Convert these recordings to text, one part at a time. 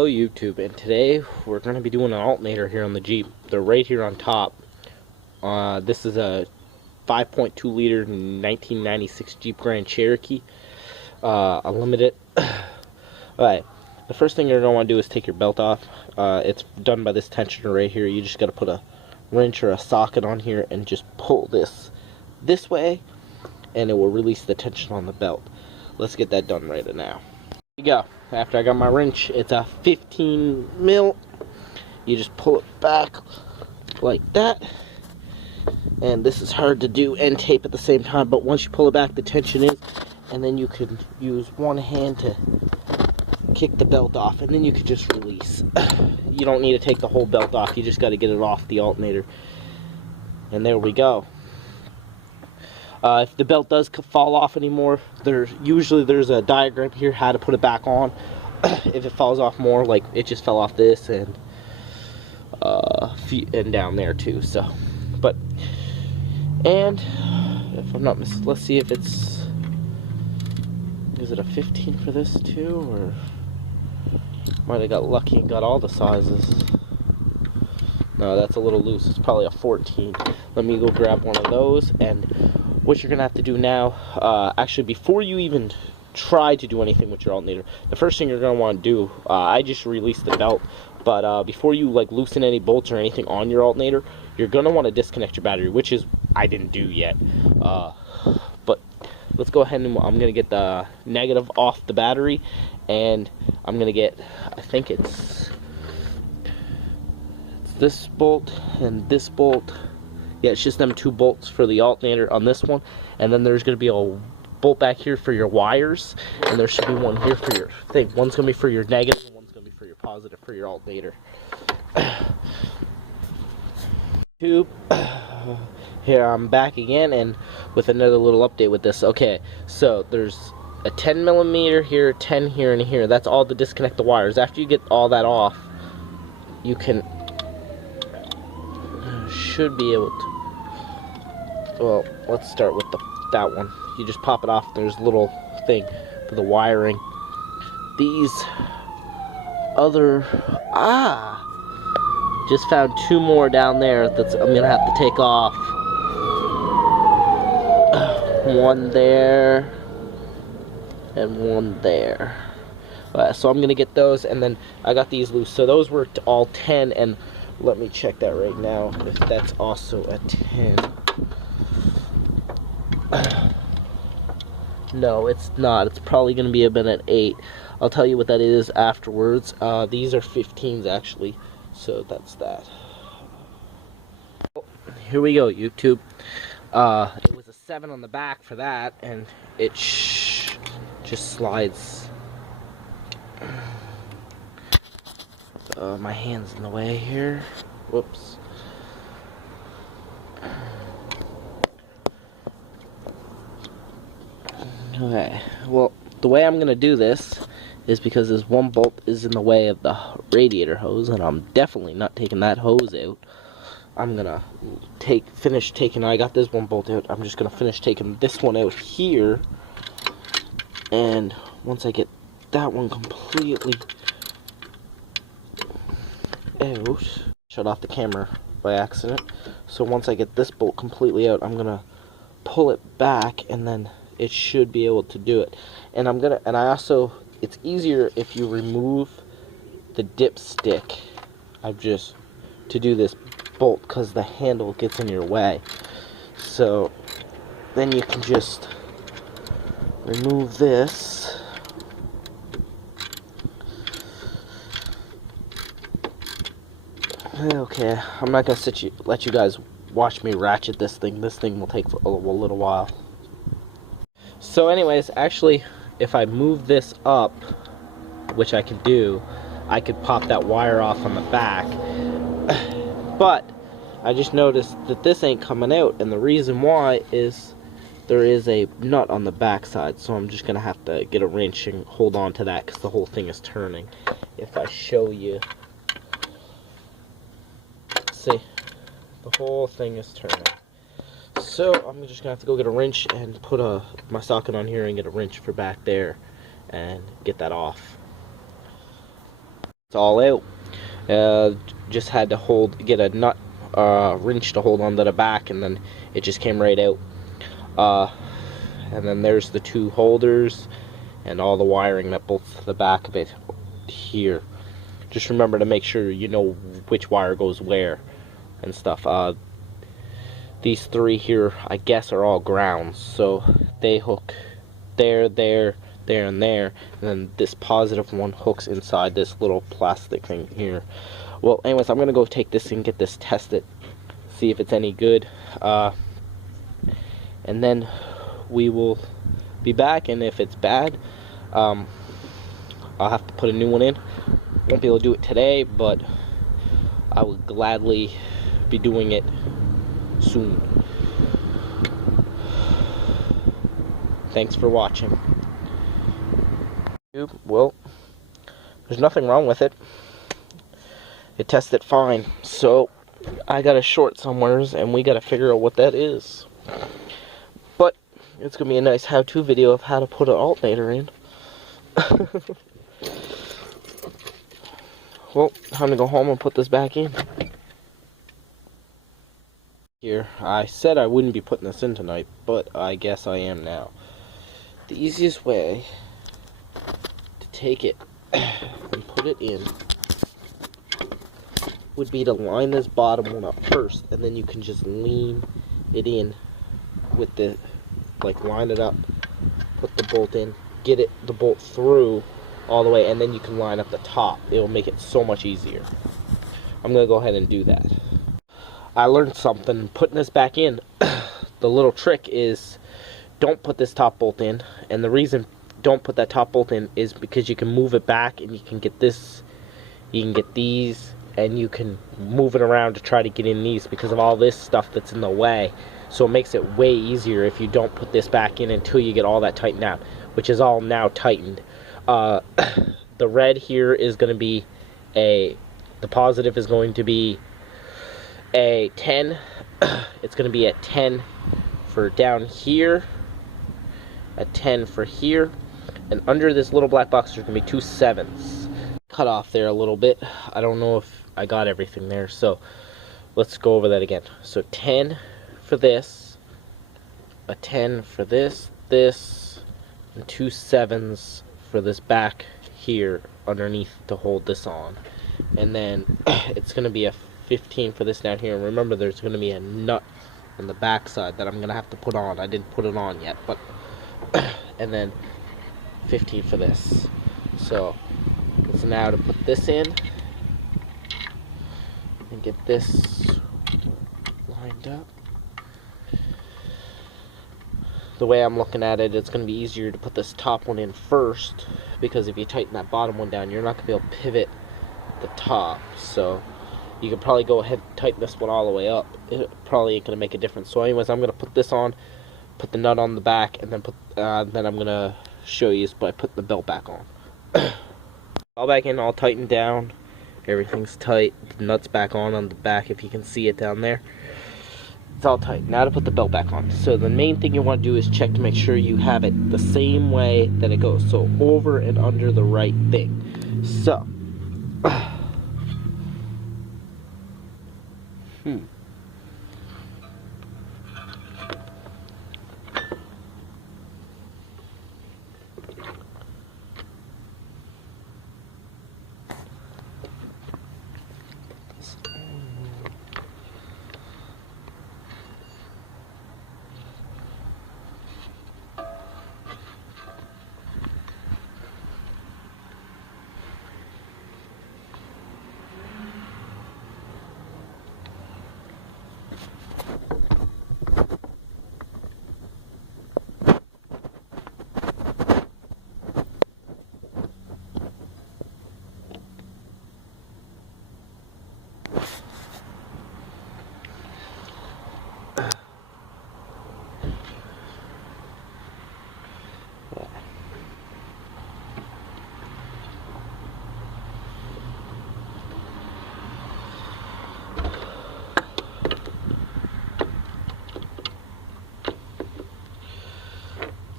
Hello YouTube, and today we're going to be doing an alternator here on the Jeep. They're right here on top. This is a 5.2 liter 1996 Jeep Grand Cherokee, Unlimited. Alright, the first thing you're going to want to do is take your belt off. It's done by this tensioner right here. You just got to put a wrench or a socket on here and just pull this way, and it will release the tension on the belt. Let's get that done right now. Here we go. After I got my wrench, it's a 15 mil. You just pull it back like that, and this is hard to do and tape at the same time, but once you pull it back, the tension is, and then you can use one hand to kick the belt off, and then you can just release. You don't need to take the whole belt off, you just got to get it off the alternator, and there we go. If the belt does fall off anymore, there's a diagram here how to put it back on. If it falls off more, like it just fell off this and down there too. So, and if I'm not let's see if is it a 15 for this too, or might have got lucky and got all the sizes. No, that's a little loose. It's probably a 14. Let me go grab one of those. And what you're gonna have to do now, actually before you even try to do anything with your alternator, the first thing you're gonna want to do, I just released the belt, but before you like loosen any bolts or anything on your alternator, you're gonna want to disconnect your battery, which is I didn't do yet. But let's go ahead and I'm gonna get the negative off the battery, and I'm gonna get, I think it's this bolt and this bolt. Yeah, it's just them two bolts for the alternator on this one, and then there's going to be a bolt back here for your wires, and there should be one here for your thing. One's going to be for your negative, and one's going to be for your positive for your alternator. Tube. Here I'm back again, and with another little update with this. Okay, so there's a 10 millimeter here, 10 here, and here. That's all to disconnect the wires. After you get all that off, you can should be able to. Well, let's start with that one. You just pop it off. There's a little thing for the wiring. These other just found two more down there that's I'm gonna have to take off. One there and one there. So I'm gonna get those, and then I got these loose. So those were all 10, and let me check that right now if that's also a 10. No, it's not. It's probably going to be about an 8. I'll tell you what that is afterwards. These are 15s actually, so that's that. Here we go, YouTube. It was a 7 on the back for that, and it just slides. My hand's in the way here. Whoops. Okay, well, the way I'm gonna do this is because this one bolt is in the way of the radiator hose, and I'm definitely not taking that hose out. I'm gonna finish taking, I got this one bolt out, I'm just gonna finish taking this one out here, and once I get that one completely out, shut off the camera by accident. So once I get this bolt completely out, I'm gonna pull it back, and then it should be able to do it. And it's easier if you remove the dipstick. To do this bolt, because the handle gets in your way. So then you can just remove this. Okay, I'm not gonna let you guys watch me ratchet this thing. This thing will take for a little while. So anyways, actually, if I move this up, which I could do, I could pop that wire off on the back. But I just noticed that this ain't coming out, and the reason why is there is a nut on the back side, so I'm just gonna have to get a wrench and hold on to that because the whole thing is turning. If I show you, see, the whole thing is turning. So I'm just gonna have to go get a wrench and put my socket on here and get a wrench for back there and get that off. It's all out. Just had to get a nut wrench to hold onto the back, and then it just came right out. And then there's the two holders and all the wiring that bolts to the back of it here. Just remember to make sure you know which wire goes where and stuff. These three here, I guess, are all grounds, so they hook there, there, there, and there, and then this positive one hooks inside this little plastic thing here. Well, anyways, I'm gonna go take this and get this tested, see if it's any good, and then we will be back. And if it's bad, I'll have to put a new one in. Won't be able to do it today, but I will gladly be doing it soon. Thanks for watching. Well, there's nothing wrong with it. It tested fine, so I got a short somewheres, and we got to figure out what that is. But it's gonna be a nice how-to video of how to put an alternator in. Well, time to go home and put this back in. Here, I said I wouldn't be putting this in tonight, but I guess I am now. The easiest way to take it and put it in would be to line this bottom one up first, and then you can just lean it in with the, like, line it up, put the bolt in, get the bolt through all the way, and then you can line up the top. It will make it so much easier. I'm gonna go ahead and do that. I learned something putting this back in. The little trick is don't put this top bolt in, and the reason don't put that top bolt in is because you can move it back, and you can get this, you can get these, and you can move it around to try to get in these because of all this stuff that's in the way. So it makes it way easier if you don't put this back in until you get all that tightened out, which is all now tightened. The red here is going to be the positive is going to be a 10. It's going to be a 10 for down here, a 10 for here, and under this little black box there's going to be two 7s. Cut off there a little bit. I don't know if I got everything there, so let's go over that again. So 10 for this, a 10 for this, and two 7s for this back here underneath to hold this on. And then it's going to be a 15 for this down here. And remember, there's going to be a nut on the back side that I'm going to have to put on. I didn't put it on yet, but and then 15 for this. So it's now to put this in and get this lined up. The way I'm looking at it, it's going to be easier to put this top one in first, because if you tighten that bottom one down, you're not going to be able to pivot the top. So you can probably go ahead and tighten this one all the way up. It probably ain't going to make a difference. So anyways, I'm going to put this on, put the nut on the back, and then then I'm going to show you by putting the belt back on. All back in, all tightened down. Everything's tight. The nut's back on the back, if you can see it down there. It's all tight. Now to put the belt back on. So the main thing you want to do is check to make sure you have it the same way that it goes. So over and under the right thing. So.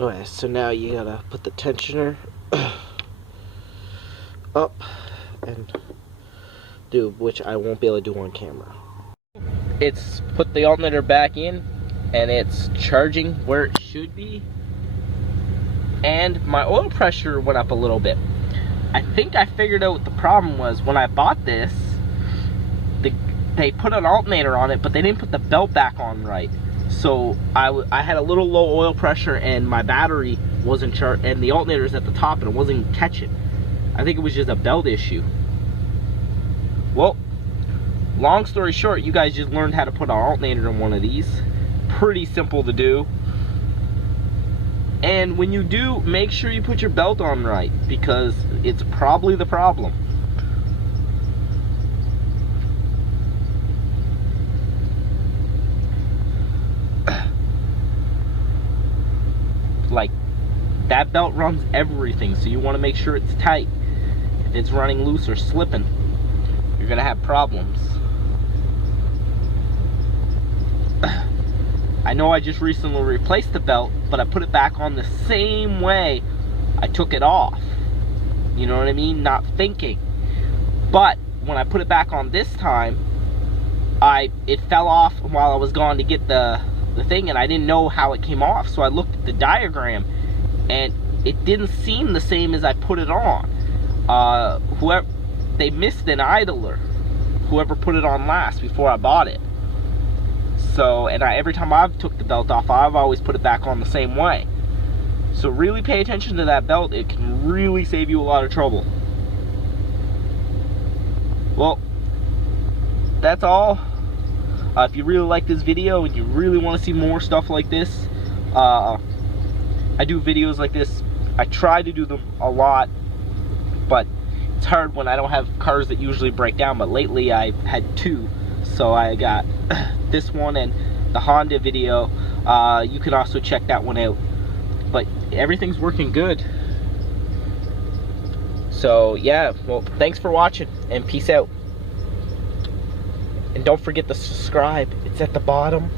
Okay, so now you gotta put the tensioner up and do, which I won't be able to do on camera. It's put the alternator back in, and it's charging where it should be, and my oil pressure went up a little bit. I think I figured out what the problem was. When I bought this, they put an alternator on it, but they didn't put the belt back on right. So I had a little low oil pressure, and my battery wasn't charged, and the alternator's at the top, and it wasn't catching. I think it was just a belt issue. Well, long story short, you guys just learned how to put an alternator in one of these. Pretty simple to do. And when you do, make sure you put your belt on right, because it's probably the problem. Like, that belt runs everything, so you want to make sure it's tight. If it's running loose or slipping, you're gonna have problems. I know I just recently replaced the belt, but I put it back on the same way I took it off. You know what I mean? Not thinking. But when I put it back on this time, it fell off while I was gone to get the thing, and I didn't know how it came off. So I looked at the diagram, and it didn't seem the same as I put it on. They missed an idler, whoever put it on last before I bought it. So, and every time I've took the belt off, I've always put it back on the same way. So really pay attention to that belt. It can really save you a lot of trouble. Well, that's all. If you really like this video and you really want to see more stuff like this, I do videos like this. I try to do them a lot, but it's hard when I don't have cars that usually break down. But lately I've had two, so I got this one and the Honda video. You can also check that one out. But everything's working good. So yeah, well, thanks for watching, and peace out. And don't forget to subscribe. It's at the bottom.